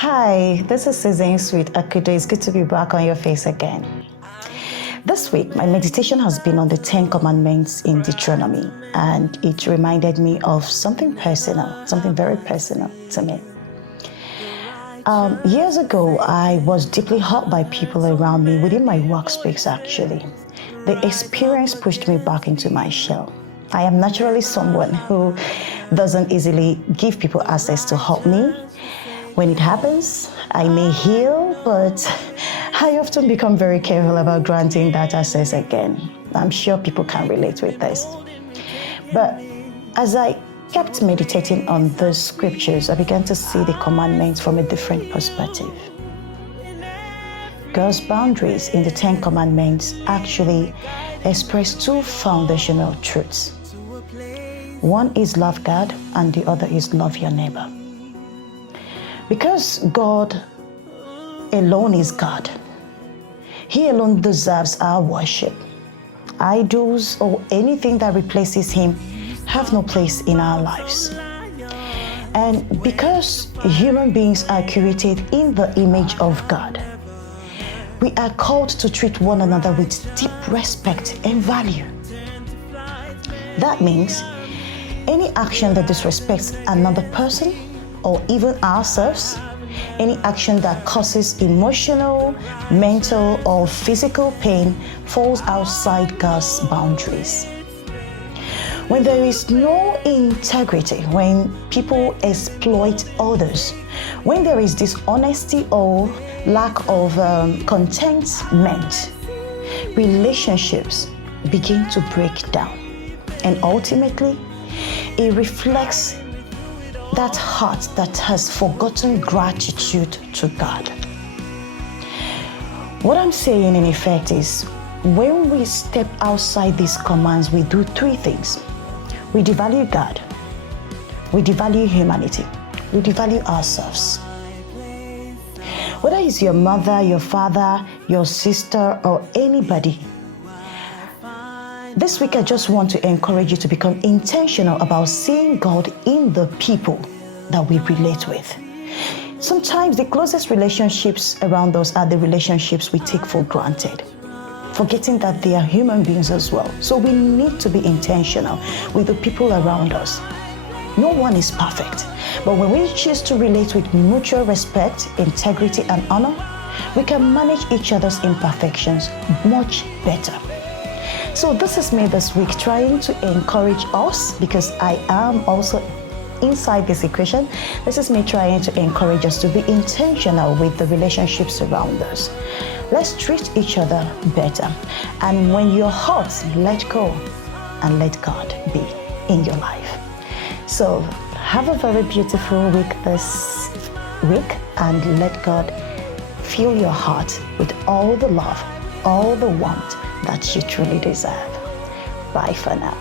Hi, this is Suzanne Sweet Akudo. It's good to be back on your face again. This week, my meditation has been on the 10 Commandments in Deuteronomy, and it reminded me of something personal, something very personal to me. Years ago, I was deeply hurt by people around me within my workspace, actually. The experience pushed me back into my shell. I am naturally someone who doesn't easily give people access to help me. When it happens, I may heal, but I often become very careful about granting that access again. I'm sure people can relate with this. But as I kept meditating on those scriptures, I began to see the commandments from a different perspective. God's boundaries in the 10 Commandments actually express two foundational truths. One is love God, and the other is love your neighbor. Because God alone is God, He alone deserves our worship. Idols or anything that replaces Him have no place in our lives. And because human beings are created in the image of God, we are called to treat one another with deep respect and value. That means any action that disrespects another person or even ourselves, any action that causes emotional, mental, or physical pain falls outside God's boundaries. When there is no integrity, when people exploit others, when there is dishonesty or lack of contentment, relationships begin to break down. And ultimately, it reflects that heart that has forgotten gratitude to God. What I'm saying in effect is, when we step outside these commands, we do three things. We devalue God, we devalue humanity, we devalue ourselves. Whether it's your mother, your father, your sister, or anybody, this week I just want to encourage you to become intentional about seeing God in the people that we relate with. Sometimes the closest relationships around us are the relationships we take for granted, forgetting that they are human beings as well. So we need to be intentional with the people around us. No one is perfect, but when we choose to relate with mutual respect, integrity, and honor, we can manage each other's imperfections much better. So this is me this week trying to encourage us, because I am also inside this equation. This is me trying to encourage us to be intentional with the relationships around us. Let's treat each other better. And when you're hurt, let go and let God be in your life. So have a very beautiful week this week, and let God fill your heart with all the love, all the warmth that you truly deserve. Bye for now.